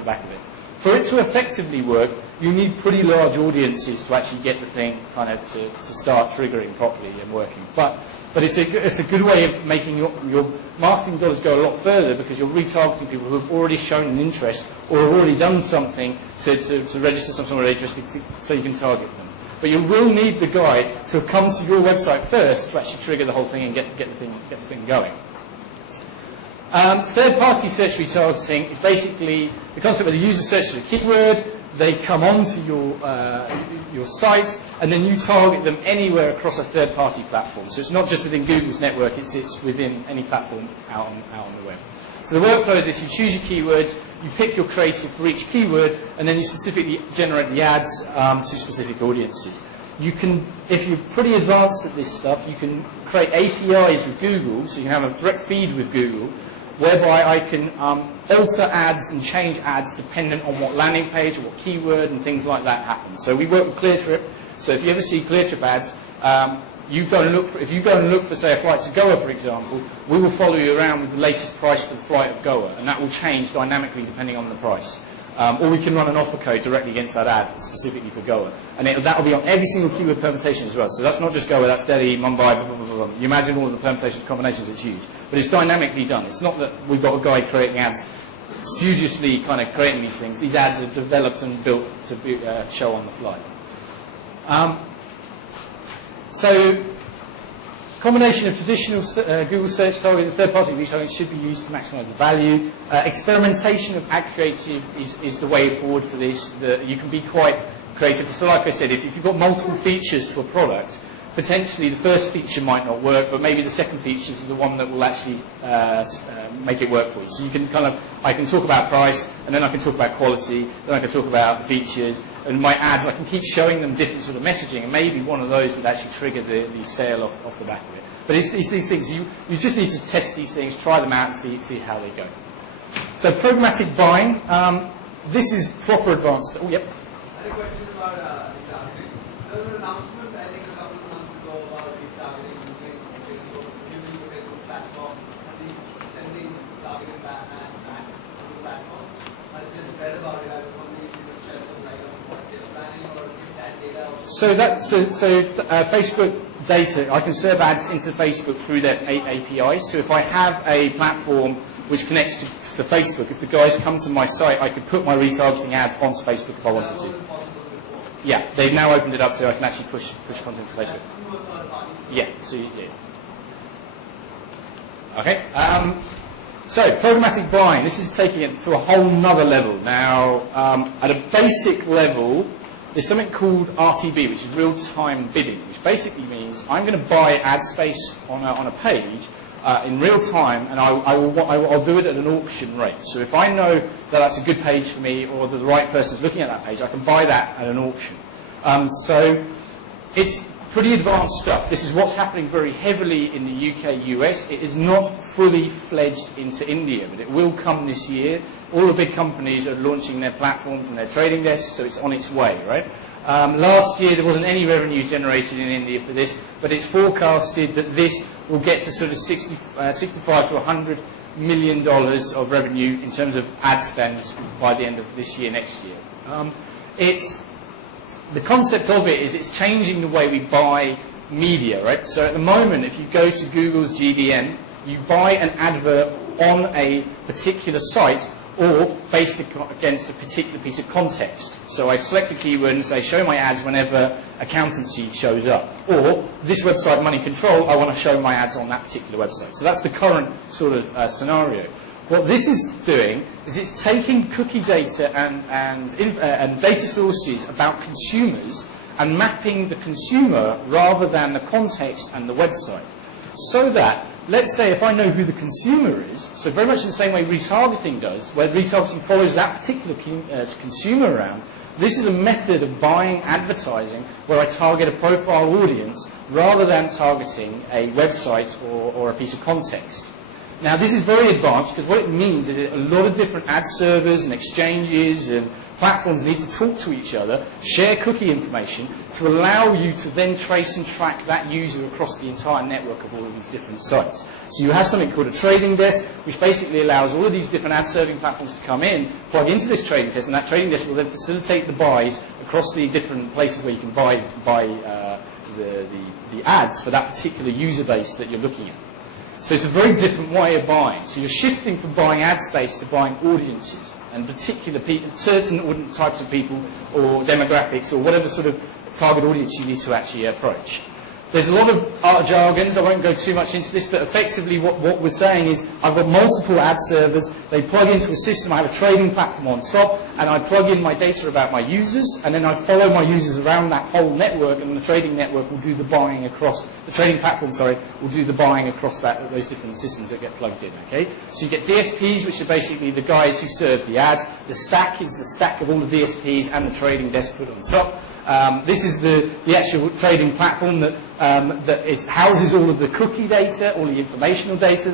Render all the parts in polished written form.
the back of it. For it to effectively work, you need pretty large audiences to actually get the thing kind of to start triggering properly and working. But it's a good way of making your marketing dollars go a lot further, because you're retargeting people who have already shown an interest or have already done something to register some sort of interest so you can target them. But you will need the guy to have come to your website first to actually trigger the whole thing and get the thing going. Third-party search retargeting is basically the concept where the user searches a keyword, they come onto your site, and then you target them anywhere across a third-party platform. So it's not just within Google's network, it's within any platform out on the web. So the workflow is this: you choose your keywords, you pick your creative for each keyword, and then you specifically generate the ads to specific audiences. You can, if you're pretty advanced at this stuff, you can create APIs with Google, so you can have a direct feed with Google, whereby I can alter ads and change ads dependent on what landing page or what keyword and things like that happen. So we work with Cleartrip. So if you ever see Cleartrip ads, if you go and look for, say, a flight to Goa, for example, we will follow you around with the latest price for the flight of Goa, and that will change dynamically depending on the price. Or we can run an offer code directly against that ad, specifically for Goa. And that will be on every single keyword permutation as well. So that's not just Goa, that's Delhi, Mumbai, blah, blah, blah, blah. You imagine all of the permutations, combinations, it's huge. But it's dynamically done. It's not that we've got a guy creating ads, studiously kind of creating these things. These ads are developed and built to show on the fly. So, combination of traditional Google search targeting and third-party retargeting should be used to maximize the value. Experimentation of ad creative is the way forward for this. You can be quite creative. So like I said, if you've got multiple features to a product, potentially the first feature might not work, but maybe the second feature is the one that will actually make it work for you. So you can I can talk about price, and then I can talk about quality, then I can talk about features, and my ads, I can keep showing them different sort of messaging, and maybe one of those would actually trigger the sale off the back of it. But it's these things, you just need to test these things, try them out, and see how they go. So programmatic buying, this is proper advanced. Oh, yep. I had a question about retargeting. There was an announcement, I think, a couple of months ago about retargeting using Facebook, using the Facebook platform, and sending targeted ads back to the platform. I just read about it. I was wondering if you could share some light on what they're planning, or if that data also. Facebook data, I can serve ads into Facebook through their APIs. So if I have a platform which connects to Facebook, if the guys come to my site, I could put my retargeting ads onto Facebook if I wanted to. Yeah, they've now opened it up so I can actually push content to Facebook. Yeah, so yeah. Okay. So programmatic buying. This is taking it to a whole nother level. Now, at a basic level, there's something called RTB, which is real-time bidding, which basically means I'm going to buy ad space on a page in real time, and I'll do it at an auction rate. So if I know that that's a good page for me, or that the right person's looking at that page, I can buy that at an auction. So it's pretty advanced stuff. This is what's happening very heavily in the UK, US. It is not fully fledged into India, but it will come this year. All the big companies are launching their platforms and their trading desks, so it's on its way, right? Last year there wasn't any revenue generated in India for this, but it's forecasted that this will get to sort of 65 to 100 million dollars of revenue in terms of ad spend by the end of this year, next year. The concept of it is it's changing the way we buy media, right? So at the moment, if you go to Google's GDN, you buy an advert on a particular site or based against a particular piece of context. So I select a keyword and say, show my ads whenever accountancy shows up. Or, this website, Money Control, I want to show my ads on that particular website. So that's the current sort of scenario. What this is doing is it's taking cookie data and data sources about consumers and mapping the consumer rather than the context and the website. So that, let's say if I know who the consumer is, so very much in the same way retargeting does, where retargeting follows that particular consumer around, this is a method of buying advertising where I target a profile audience rather than targeting a website or a piece of context. Now, this is very advanced because what it means is that a lot of different ad servers and exchanges and platforms need to talk to each other, share cookie information to allow you to then trace and track that user across the entire network of all of these different sites. So you have something called a trading desk, which basically allows all of these different ad serving platforms to come in, plug into this trading desk, and that trading desk will then facilitate the buys across the different places where you can buy the ads for that particular user base that you're looking at. So it's a very different way of buying. So you're shifting from buying ad space to buying audiences and particular people, certain types of people or demographics or whatever sort of target audience you need to actually approach. There's a lot of art jargons, I won't go too much into this, but effectively what we're saying is I've got multiple ad servers, they plug into a system, I have a trading platform on top, and I plug in my data about my users, and then I follow my users around that whole network, and the trading network will do the buying across, the trading platform, will do the buying across those different systems that get plugged in, okay? So you get DSPs, which are basically the guys who serve the ads. The stack is the stack of all the DSPs and the trading desk put on top. This is the actual trading platform that it houses all of the cookie data, all the informational data.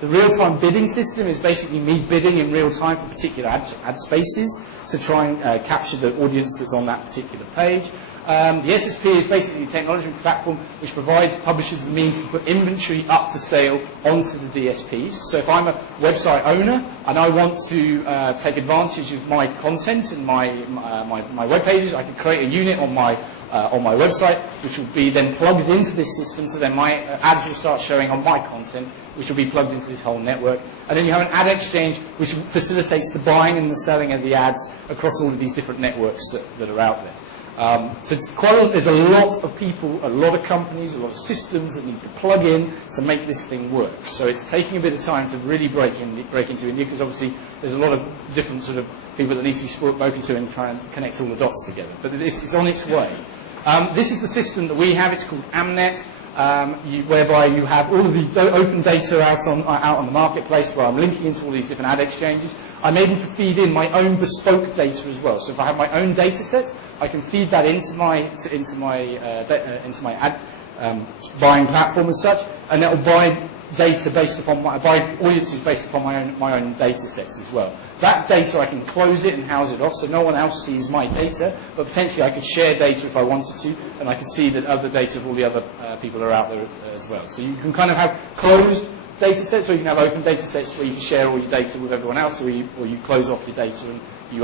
The real-time bidding system is basically me bidding in real time for particular ad spaces to try and capture the audience that's on that particular page. The SSP is basically a technology platform which provides publishers the means to put inventory up for sale onto the DSPs. So if I'm a website owner and I want to take advantage of my content and my web pages, I can create a unit on my website which will be then plugged into this system, so then my ads will start showing on my content, which will be plugged into this whole network. And then you have an ad exchange which facilitates the buying and the selling of the ads across all of these different networks that are out there. So there's a lot of people, a lot of companies, a lot of systems that need to plug in to make this thing work. So it's taking a bit of time to really break into India, because obviously there's a lot of different sort of people that need to be spoken to and try and connect all the dots together. But it's on its way. This is the system that we have. It's called Amnet, whereby you have all of the open data out on the marketplace, where I'm linking into all these different ad exchanges. I'm able to feed in my own bespoke data as well. So if I have my own data sets, I can feed that into my ad buying platform as such, and that will buy data based upon buy audiences based upon my own data sets as well. That data I can close it and house it off, so no one else sees my data, but potentially I could share data if I wanted to, and I can see that other data of all the other people are out there as well. So you can kind of have closed data sets, or you can have open data sets where you can share all your data with everyone else, or you close off your data and you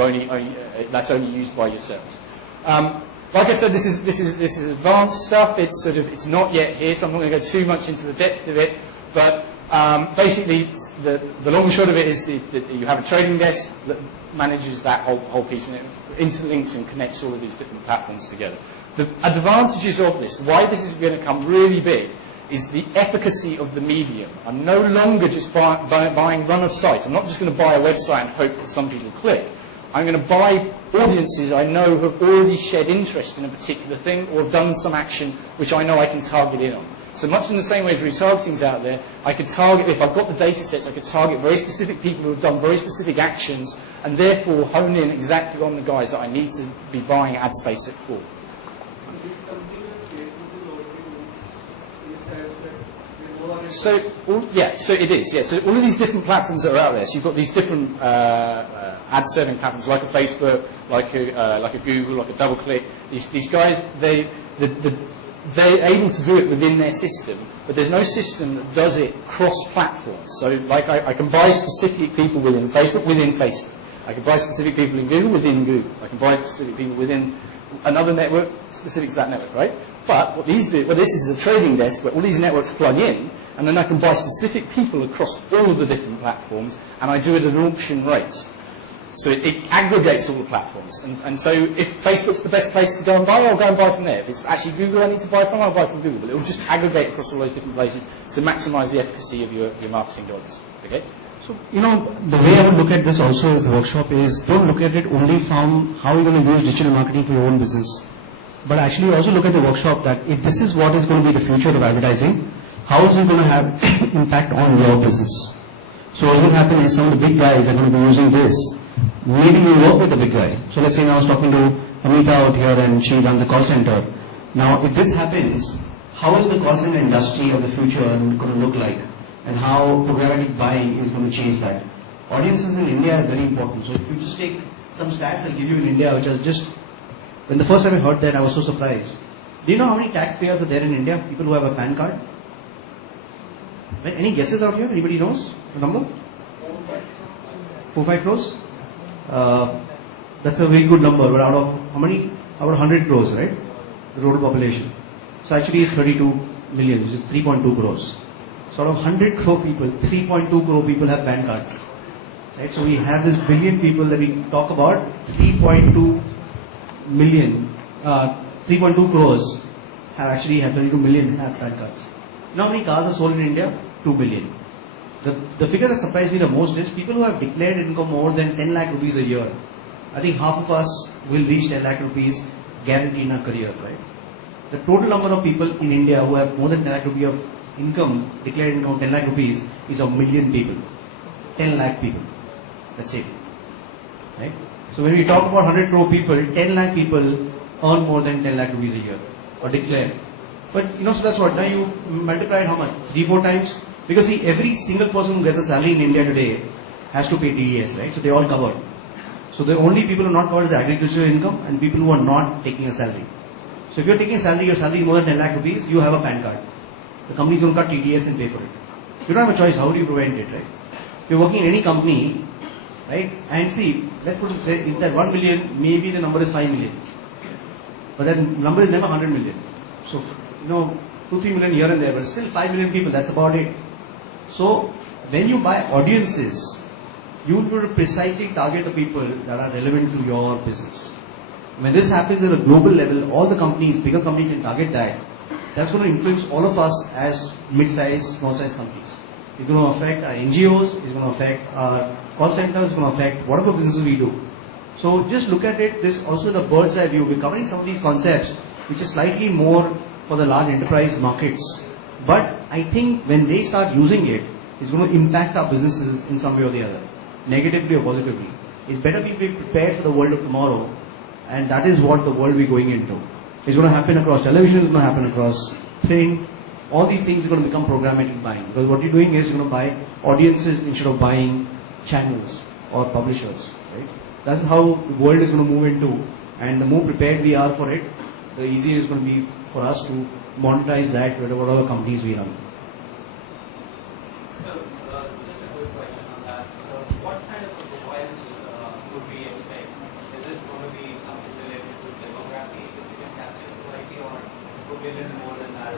that's only used by yourselves. Like I said, this is advanced stuff. It's not yet here, so I'm not going to go too much into the depth of it. But basically, the long and short of it is that you have a trading desk that manages that whole piece, and it interlinks and connects all of these different platforms together. The advantages of this, why this is going to come really big, is the efficacy of the medium. I'm no longer just buying run of sight. I'm not just going to buy a website and hope that some people click. I'm going to buy audiences I know have already shared interest in a particular thing or have done some action which I know I can target in on. So much in the same way as retargeting is out there, I could target, if I've got the data sets, I could target very specific people who have done very specific actions and therefore hone in exactly on the guys that I need to be buying ad space for. So it is. Yeah. So all of these different platforms that are out there. So you've got these different ad-serving platforms, like a Facebook, like a Google, like a DoubleClick. These guys, they're able to do it within their system, but there's no system that does it cross-platform. So, like, I can buy specific people within Facebook. I can buy specific people in Google within Google. I can buy specific people within another network specific to that network, right? But what this is a trading desk where all these networks plug in, and then I can buy specific people across all of the different platforms, and I do it at an auction rate. So it aggregates all the platforms. And so if Facebook's the best place to go and buy, I'll go and buy from there. If it's actually Google I need to buy from, I'll buy from Google. But it will just aggregate across all those different places to maximize the efficacy of your marketing dollars. Okay? So, the way I would look at this also as the workshop is, don't look at it only from how you're going to use digital marketing for your own business. But actually also look at the workshop that if this is what is going to be the future of advertising, how is it going to have impact on your business? So what will happen is some of the big guys are going to be using this. Maybe you work with a big guy. So let's say now I was talking to Amita out here and she runs a call center. Now if this happens, how is the call center industry of the future going to look like? and how programmatic buying is going to change that. Audiences in India are very important. So if you just take some stats I'll give you in India, which was just, when the first time I heard that, I was so surprised. Do you know how many taxpayers are there in India? People who have a PAN card? Right? Any guesses out here? Anybody knows the number? 4-5 crores? That's a very good number. But out of how many? About 100 crores, right? The total population. So actually it's 32 million, which is 3.2 crores. So out of 100 crore people, 3.2 crore people have PAN cards. Right? So we have this billion people that we talk about, 3.2 crores have 32 million have PAN cards. You know how many cars are sold in India? 2 billion. The figure that surprised me the most is people who have declared income more than 10 lakh rupees a year. I think half of us will reach 10 lakh rupees guaranteed in our career, right? The total number of people in India who have more than 10 lakh rupees of income, declared income 10 lakh rupees, is a million people. 10 lakh people. That's it. Right? So when we talk about 100 crore people, 10 lakh people earn more than 10 lakh rupees a year or declare. But so that's what, now you multiply it how much? 3-4 times? Because see, every single person who gets a salary in India today has to pay TDS, right? So they all covered. So the only people who are not covered is the agricultural income and people who are not taking a salary. So if you're taking a salary, your salary is more than 10 lakh rupees, you have a PAN card. The company is going to cut TDS and pay for it. You don't have a choice. How do you prevent it, right? If you're working in any company, right? And see, let's put it, say, if that 1 million, maybe the number is 5 million. But that number is never 100 million. So, 2-3 million here and there, but still 5 million people, that's about it. So, when you buy audiences, you will precisely target the people that are relevant to your business. When this happens at a global level, all the companies, bigger companies can target that. That's going to influence all of us as mid-sized, small-sized companies. It's going to affect our NGOs, it's going to affect our call centers, it's going to affect whatever businesses we do. So just look at it, this also the bird's eye view. We're covering some of these concepts, which is slightly more for the large enterprise markets. But I think when they start using it, it's going to impact our businesses in some way or the other, negatively or positively. It's better we be prepared for the world of tomorrow, and that is what the world we're going into. It's going to happen across television, it's going to happen across print. All these things are going to become programmatic buying. Because what you're doing is you're going to buy audiences instead of buying channels or publishers. Right? That's how the world is going to move into. And the more prepared we are for it, the easier it's going to be for us to monetize that with whatever companies we run. So, just a quick question on that. So, what kind of profiles would we expect? Is it going to be something related to demography that you can capture in IT, or would be a little more than that?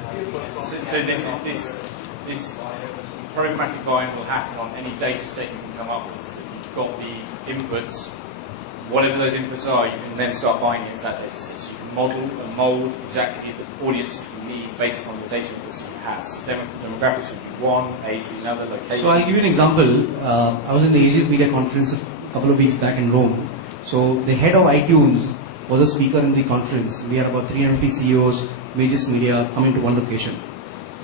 So this programmatic buying will happen on any data set you can come up with. So if you've got the inputs, whatever those inputs are, you can then start buying against that data set. So you can model and mold exactly the audience you need based on the data inputs you have. So demographics will be one, age will be another, location. So I'll give you an example. I was in the Aegis Media Conference a couple of weeks back in Rome. So the head of iTunes was a speaker in the conference. We had about 350 CEOs, Aegis Media coming to one location.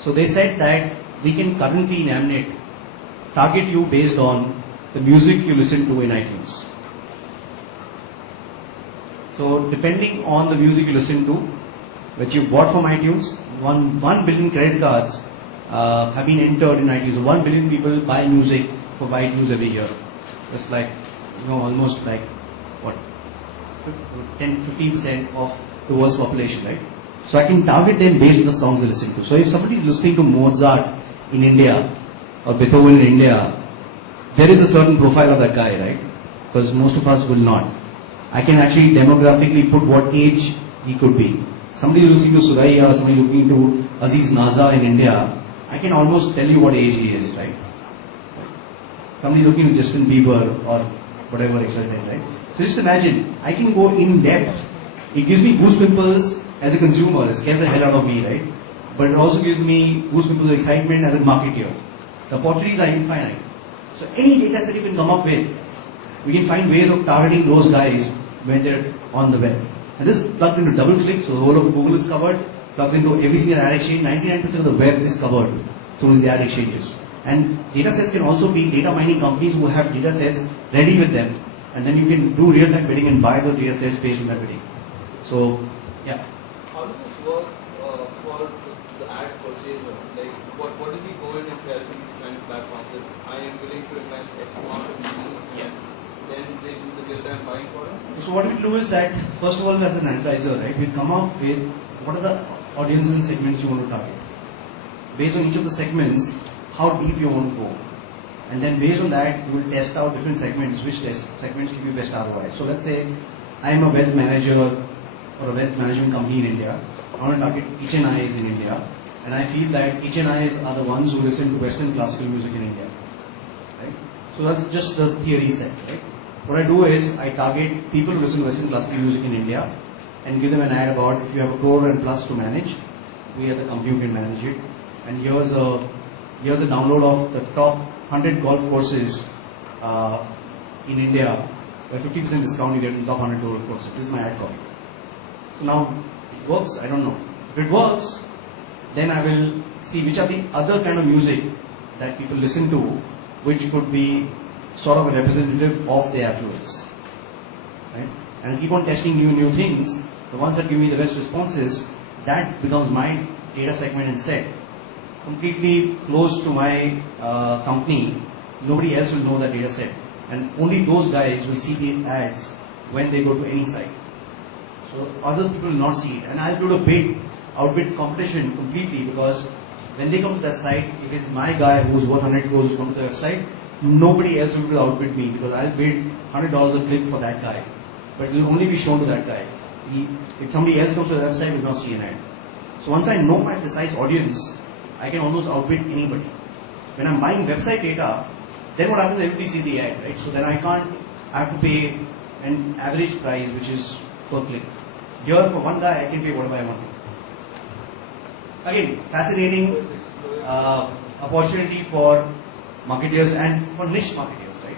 So they said that we can currently in Amnet target you based on the music you listen to in iTunes. So depending on the music you listen to, which you bought from iTunes, 1 billion credit cards have been entered in iTunes. So 1 billion people buy music for iTunes every year. That's like, almost like, 10-15% of the world's population, right? So I can target them based on the songs they listen to. So if somebody is listening to Mozart in India or Beethoven in India, there is a certain profile of that guy, right? Because most of us will not. I can actually demographically put what age he could be. Somebody listening to Suraiya or somebody looking to Aziz Naza in India, I can almost tell you what age he is, right? Somebody looking to Justin Bieber or whatever XYZ, right? So just imagine, I can go in depth. It gives me goosebumps as a consumer. It scares the hell out of me, right? But it also gives me goosebumps of excitement as a marketer. The opportunities are infinite. So any data set you can come up with, we can find ways of targeting those guys when they're on the web. And this plugs into DoubleClick, so the whole of Google is covered, plugs into every single ad exchange. 99% of the web is covered through the ad exchanges. And data sets can also be data mining companies who have data sets ready with them. And then you can do real-time bidding and buy the data sets based on that bidding. So, yeah. How does this work for the ad purchaser, like what is the goal in developing these kind of platforms? That I am willing to invest X amount of money, and then they do the real-time buying for it. So what we do is that, first of all, as an advertiser, right, we come up with what are the audiences and segments you want to target. Based on each of the segments, how deep you want to go. And then based on that, you will test out different segments, which segments give you best ROI. So let's say I am a wealth manager or a wealth management company in India. I want to target HNIs in India. And I feel that HNIs are the ones who listen to Western classical music in India. Right? So that's just the theory set. Right? What I do is I target people who listen to Western classical music in India and give them an ad about if you have a crore and plus to manage, we are the company who can manage it. And here's a download of the top 100 golf courses in India, where 50% discount you get in the top 100 golf courses. This is my ad copy. So now, it works? I don't know. If it works, then I will see which are the other kind of music that people listen to, which could be sort of a representative of their affluence. Right? And keep on testing new things. The ones that give me the best responses, that becomes my data segment and set. Completely close to my company, nobody else will know that data set. And only those guys will see the ads when they go to any site. So others people will not see it. And I'll be able to outbid competition completely, because when they come to that site, if it's my guy who's worth 100 crores who's come to the website, nobody else will be able to outbid me, because I'll bid $100 a click for that guy. But it will only be shown to that guy. If somebody else comes to the website, will not see an ad. So once I know my precise audience, I can almost outbid anybody. When I'm buying website data, then what happens, everybody sees the ad, right? So then I have to pay an average price, which is per click. Here, for one guy, I can pay whatever I want. Again, fascinating opportunity for marketers and for niche marketers, right?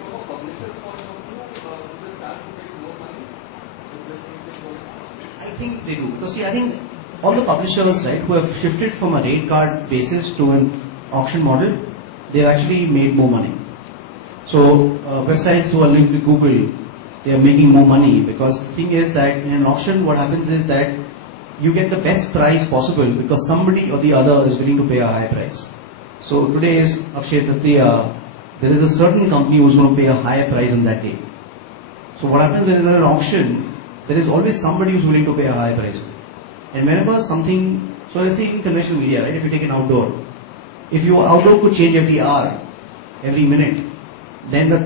I think they do. Because see, I think all the publishers, right, who have shifted from a rate card basis to an auction model, they've actually made more money. So websites who are linked to Google, they are making more money, because the thing is that in an auction, what happens is that you get the best price possible because somebody or the other is willing to pay a high price. So today is Akshay Tritiya, there is a certain company who's going to pay a higher price on that day. So what happens when there's an auction, there is always somebody who's willing to pay a high price. And whenever something, so let's say in conventional media, right, if you take an outdoor, if your outdoor could change every hour, every minute, then the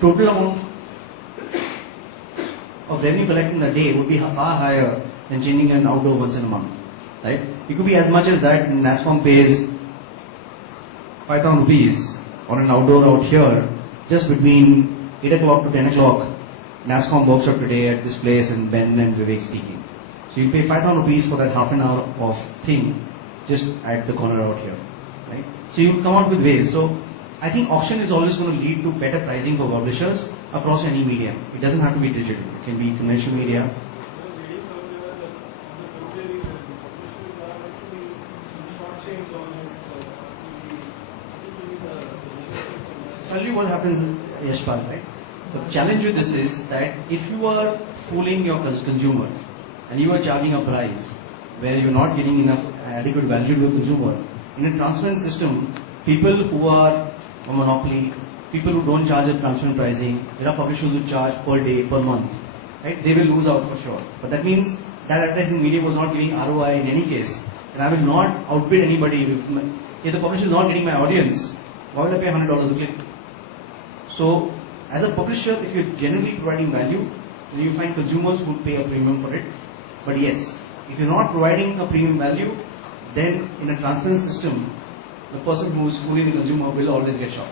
total amount of revenue collected in a day would be far higher than changing an outdoor once in a month. Right? It could be as much as that NASSCOM pays 5,000 rupees on an outdoor out here, just between 8 o'clock to 10 o'clock, NASSCOM workshop today at this place, and Ben and Vivek speaking. So you pay 5,000 rupees for that half an hour of thing just at the corner out here. Right? So you come out with ways. So I think auction is always going to lead to better pricing for publishers across any medium. It doesn't have to be digital. It can be conventional media. I'll tell you what happens, Yashpal, right? The challenge with this is that if you are fooling your consumer and you are charging a price where you're not getting enough adequate value to the consumer, in a transparent system, people who are a monopoly, people who don't charge a transparent pricing, there are publishers who charge per day, per month, right? They will lose out for sure. But that means that advertising medium was not giving ROI in any case, and I will not outbid anybody. If the publisher is not getting my audience, why will I pay $100 a click? So, as a publisher, if you're genuinely providing value, then you find consumers who pay a premium for it. But yes, if you're not providing a premium value, then in a transparent system, the person who is fooling the consumer will always get shocked.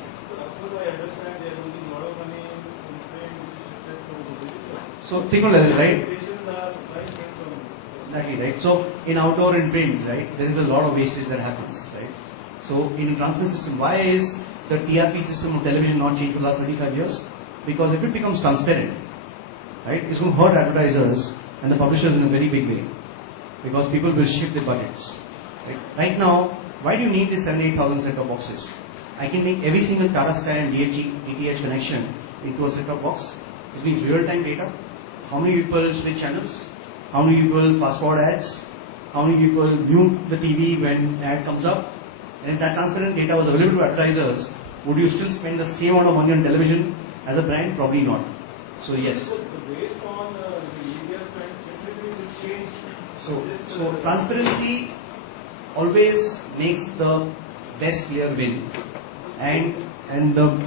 So think of it, right? Exactly, right? So in outdoor and print, right, there is a lot of wastage that happens, right? So in a transparent system, why is the TRP system of television not changed for the last 35 years? Because if it becomes transparent, right, it's going to hurt advertisers and the publishers in a very big way, because people will shift their budgets. Right now, why do you need these 78,000 set-top boxes? I can make every single Tata Sky and DTH connection into a set-top box. It's being real-time data. How many people switch channels? How many people fast-forward ads? how many people mute the TV when ad comes up, and if that transparent data was available to advertisers, would you still spend the same amount of money on television as a brand? Probably not. So yes. Based on the media spend, definitely this change. So transparency always makes the best player win, and the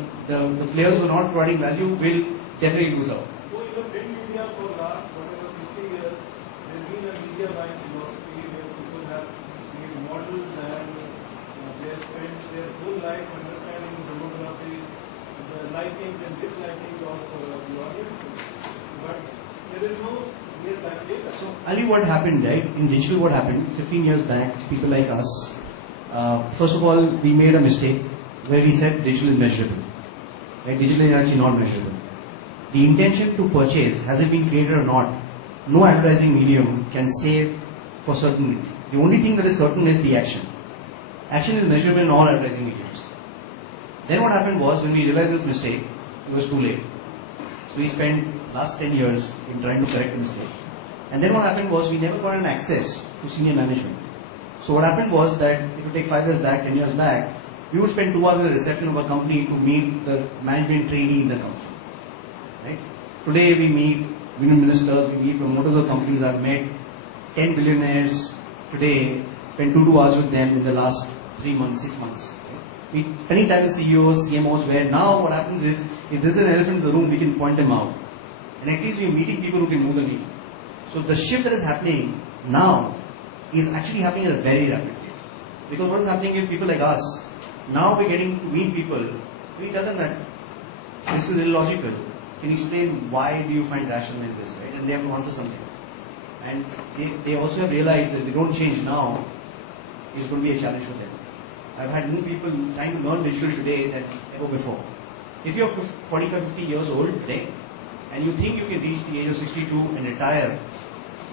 players who are not providing value will definitely lose out. So in the print media for last whatever 50 years, there's been a media buying philosophy where people have made models and they have spent their whole life understanding demography, the liking and disliking of the audience. But there is no real-time data. So Ali, what happened, right? In digital, what happened? 15 years back, people like us, first of all, we made a mistake where we said digital is measurable. Right? Digital is actually not measurable. The intention to purchase, has it been created or not, no advertising medium can say for certainty. The only thing that is certain is the action. Action is measurable in all advertising mediums. Then what happened was, when we realized this mistake, it was too late. So we spent last 10 years in trying to correct the mistake. And then what happened was, we never got an access to senior management. So what happened was that, if you take 5 years back, 10 years back, we would spend 2 hours at the reception of a company to meet the management trainee in the company. Right? Today we meet ministers, we meet promoters of companies. I've met 10 billionaires today, spent 2 hours with them in the last 3 months, 6 months. Right? We spending time with CEOs, CMOs, where now what happens is, if there's an elephant in the room, we can point them out. And at least we're meeting people who can move the needle. So the shift that is happening now is actually happening at a very rapid rate. Because what is happening is, people like us, now we're getting to meet people, we tell them that this is illogical. Can you explain why do you find rational in this, right? And they have to answer something. And they also have realized that if they don't change now, it's going to be a challenge for them. I've had more people trying to learn digital today than ever before. If you're 45, 50 years old today, and you think you can reach the age of 62 and retire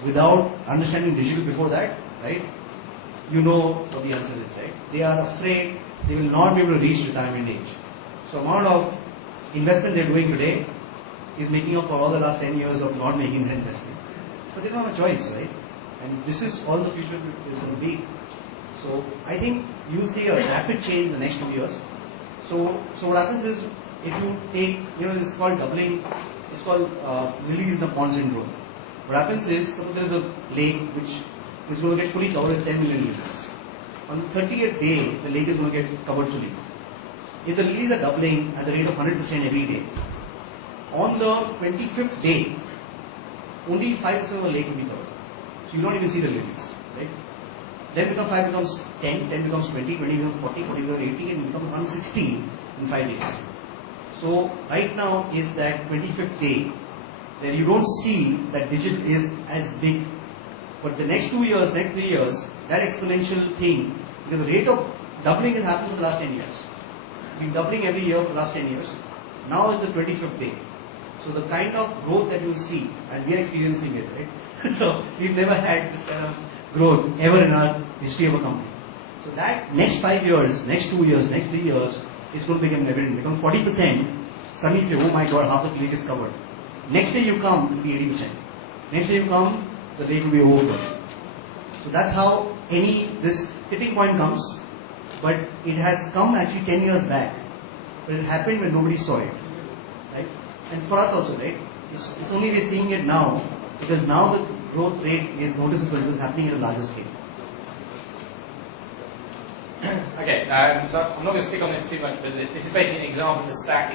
without understanding digital before that, right? You know what the answer is, right? They are afraid they will not be able to reach retirement age. So amount of investment they're doing today is making up for all the last 10 years of not making that investment. But they don't have a choice, right? And this is all the future is going to be. So I think you'll see a rapid change in the next 2 years. So what happens is, if you take, this is called doubling, it's called lilies in the pond syndrome. What happens is, suppose there's a lake which is going to get fully covered with 10 million lilies. On the 30th day, the lake is going to get covered fully. If the lilies are doubling at the rate of 100% every day, on the 25th day, only 5% of the lake will be covered. So you don't even see the lilies, right? Then 5 becomes 10, 10 becomes 20, 20 becomes 40, 40 becomes 80, and becomes 160 in 5 days. So right now is that 25th day where you don't see that digital is as big. But the next 2 years, next 3 years, that exponential thing, because the rate of doubling has happened for the last 10 years. Been doubling every year for the last 10 years. Now is the 25th day. So the kind of growth that you see, and we are experiencing it, right? So we've never had this kind of growth ever in our history of a company. So that next 5 years, next 2 years, next 3 years is going to become evident. Become 40%, suddenly you say, oh my God, half the lake is covered. Next day you come, it will be 80%. Next day you come, the lake will be over. So that's how this tipping point comes. But it has come actually 10 years back. But it happened when nobody saw it. Right? And for us also, right? It's only we're seeing it now, because now the growth rate is noticeable, it is happening at a larger scale. Okay, so I'm not going to stick on this too much, but this is basically an example of the stack.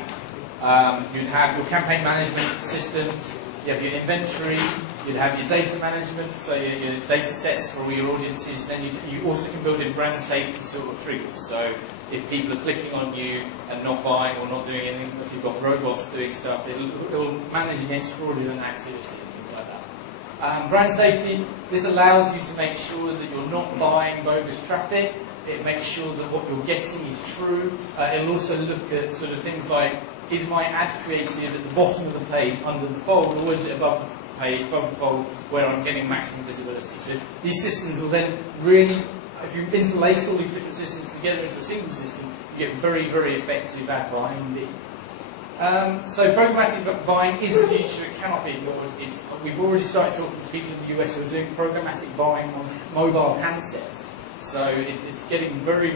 You'd have your campaign management systems, you have your inventory, you'd have your data management, so your data sets for all your audiences, and then you also can build in brand safety sort of triggers. So if people are clicking on you and not buying or not doing anything, if you've got robots doing stuff, it'll manage against fraudulent activity and things like that. Brand safety, this allows you to make sure that you're not buying bogus traffic. It makes sure that what you're getting is true. It'll also look at sort of things like, is my ad creative at the bottom of the page under the fold, or is it above the page, above the fold, where I'm getting maximum visibility? So these systems will then really, if you interlace all these different systems together into a single system, you get very, very effective ad buying indeed. So programmatic buying is the future. It cannot be ignored. We've already started talking to people in the US who are doing programmatic buying on mobile handsets. So it's getting very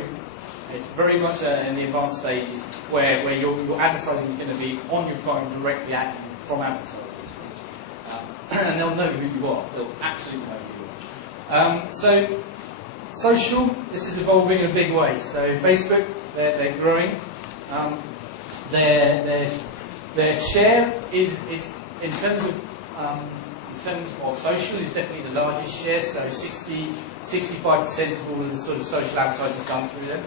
much in the advanced stages where your advertising is going to be on your phone directly at you from advertisers. And they'll know who you are. They'll absolutely know who you are. So social, this is evolving in a big way. So Facebook, they're growing. Their share is in terms of social is definitely the largest share. So 65% of all of the sort of social advertising done through them.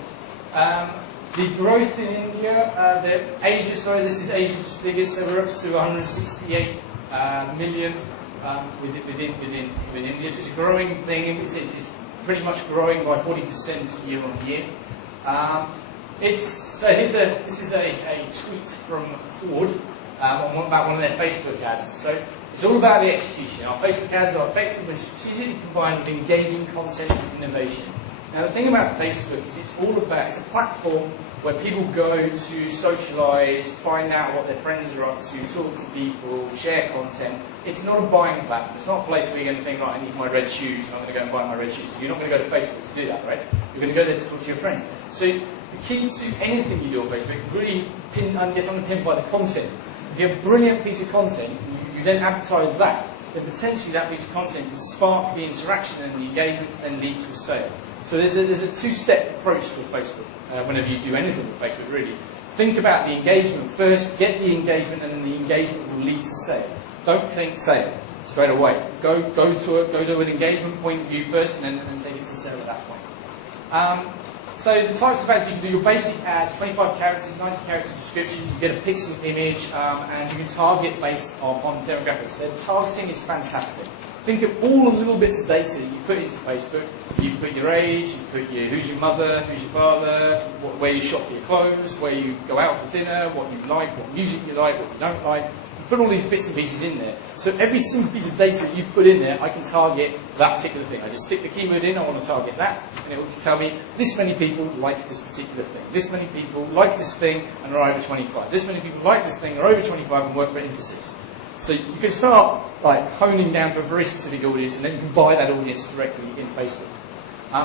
The growth in India, this is Asia's figures. So we're up to 168 million within India. So it's a growing thing. It's pretty much growing by 40% year on year. This is a tweet from Ford about one of their Facebook ads. So it's all about the execution. Our Facebook ads are effective and strategically combined with engaging content and innovation. Now the thing about Facebook is it's a platform where people go to socialise, find out what their friends are up to, talk to people, share content. It's not a buying platform. It's not a place where you're going to think, right, I need my red shoes, and I'm going to go and buy my red shoes. You're not going to go to Facebook to do that, right? You're going to go there to talk to your friends. So the key to anything you do on Facebook really gets underpinned by the content. If you have a brilliant piece of content, you then advertise that, then potentially that piece of content can spark the interaction and the engagement and then lead to a sale. So there's a two-step approach to Facebook whenever you do anything with Facebook, really. Think about the engagement first, get the engagement, and then the engagement will lead to sale. Don't think sale straight away. Go to an engagement point of view first, and then take it to sale at that point. So the types of ads you can do, your basic ads, 25 characters, 90 character descriptions, you get a pixel image, and you can target based on demographics. So the targeting is fantastic. Think of all the little bits of data that you put into Facebook. You put your age, you put who's your mother, who's your father, where you shop for your clothes, where you go out for dinner, what you like, what music you like, what you don't like. You put all these bits and pieces in there. So every single piece of data that you put in there, I can target that particular thing. I just stick the keyword in, I want to target that, and it will tell me this many people like this particular thing. This many people like this thing and are over 25. This many people like this thing, are over 25 and work for Infosys. So you can start honing down to a very specific audience, and then you can buy that audience directly in Facebook.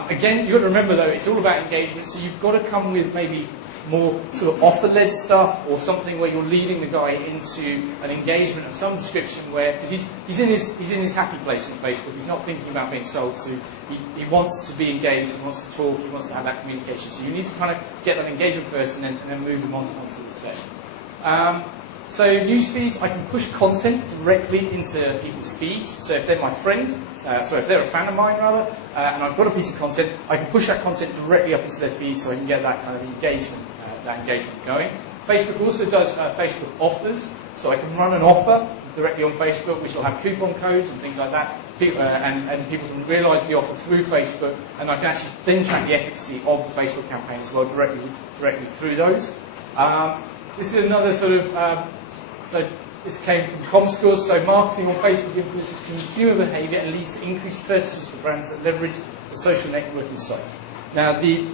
Again, you've got to remember though, it's all about engagement, so you've got to come with maybe more sort of offer-led stuff, or something where you're leading the guy into an engagement of some description where, because he's in his happy place on Facebook, he's not thinking about being sold to, he wants to be engaged, he wants to talk, he wants to have that communication. So you need to kind of get that engagement first and then move them onto the step. So news feeds, I can push content directly into people's feeds. So if they're my friend, if they're a fan of mine rather, and I've got a piece of content, I can push that content directly up into their feed so I can get that kind of engagement, going. Facebook also does Facebook offers, so I can run an offer directly on Facebook, which will have coupon codes and things like that, and people can realise the offer through Facebook, and I can actually then track the efficacy of the Facebook campaign as well directly through those. This is another sort of, so this came from Comscore, so marketing on Facebook influences consumer behaviour and leads to increased purchases for brands that leverage the social networking site. Now the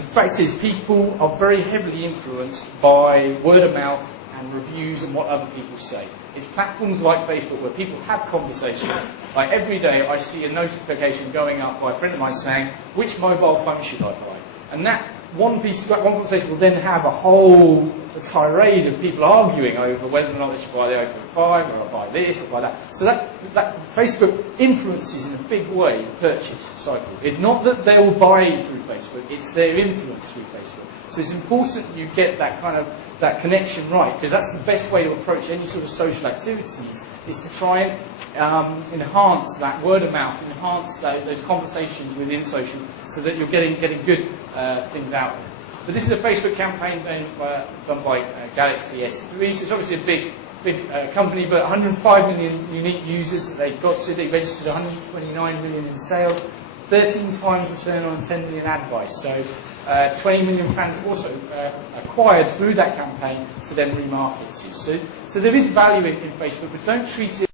fact is people are very heavily influenced by word of mouth and reviews and what other people say. It's platforms like Facebook where people have conversations. Like every day I see a notification going up by a friend of mine saying, which mobile phone should I buy? And that one conversation will then have a whole tirade of people arguing over whether or not they should buy the iPhone 5 or buy this or buy that. So that Facebook influences in a big way the purchase cycle. It's not that they will buy through Facebook, it's their influence through Facebook. So it's important you get that kind of connection right, because that's the best way to approach any sort of social activities, is to try and enhance that word of mouth, enhance those conversations within social, so that you're getting good things out there. But this is a Facebook campaign done by Galaxy S3, so it's obviously a big company, but 105 million unique users that they've got, so they registered 129 million in sales, 13 times return on 10 million ad buy. So 20 million fans also acquired through that campaign to then remarket to. So there is value in Facebook, but don't treat it